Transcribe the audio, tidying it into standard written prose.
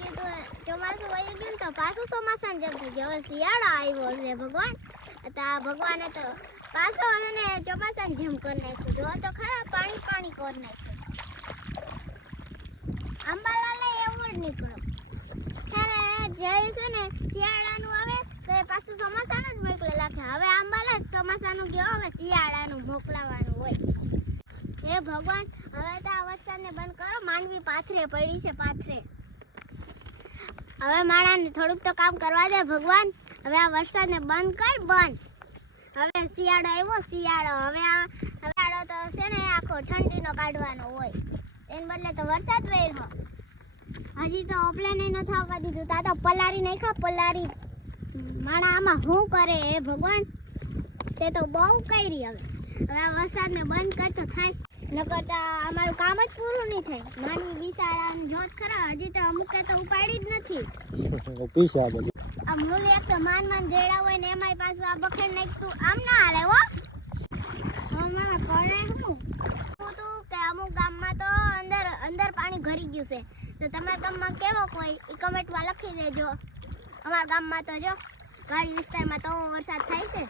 ગયું તો ચોમાસું વયું ગયું ને તો પાછું ચોમાસાને જેમ થઈ ગયું. હવે શિયાળો આવ્યો છે ભગવાન. તો આ ભગવાને તો પાછો અને ચોમાસાને જેમ કરી નાખ્યું. જો તો ખરા પાણી પાણી કરી નાખ્યું. અંબાલાલે એવું જ નીકળો ત્યારે જય છે ને શિયાળાનું આવે તો એ પાછું ચોમાસાનું જ મોકલે લખે. હવે અંબાલા જ ચોમાસાનું ગયો, હવે શિયાળાનું મોકલાવાનું હોય. હે ભગવાન, હવે તો આ વરસાદને બંધ કરો. માંડવી પાથરે પડી છે, પાથરે. હવે માણાને થોડુંક તો કામ કરવા દે ભગવાન. હવે આ વરસાદને બંધ કર, બંધ. હવે શિયાળો આવ્યો, શિયાળો. હવે શિયાળો તો છે ને આખો ઠંડીનો કાઢવાનો હોય, એને બદલે તો વરસાદ વેર્યો. હજી તો ઓપલાને ન થવા દીધું. તા તો પલારી નાખ્યા, પલારી. માણા આમાં શું કરે હે ભગવાન? તે તો બહુ કરી. હવે આ વરસાદને બંધ કરતો થાય, ન કરતા અમારું કામ જ પૂરું નહીં થાય. માંડવી બિસાડાને જોત ખરા, હજી તો અમુકે તો ઉપાડી જ નથી. આ મૂળ એક તો માન જેડા હોય ને એમાંય પાછું આ બખેડ નાખતું. આમ ના હાલે હો. હમણાં કરે શું તું કે અમુક ગામમાં તો અંદર પાણી ભરી ગયું છે. તો તમારા ગામમાં કેવો કોઈ એ કમેન્ટમાં લખી દેજો. અમારા ગામમાં તો જો વાડી વિસ્તારમાં તો વરસાદ થાય છે.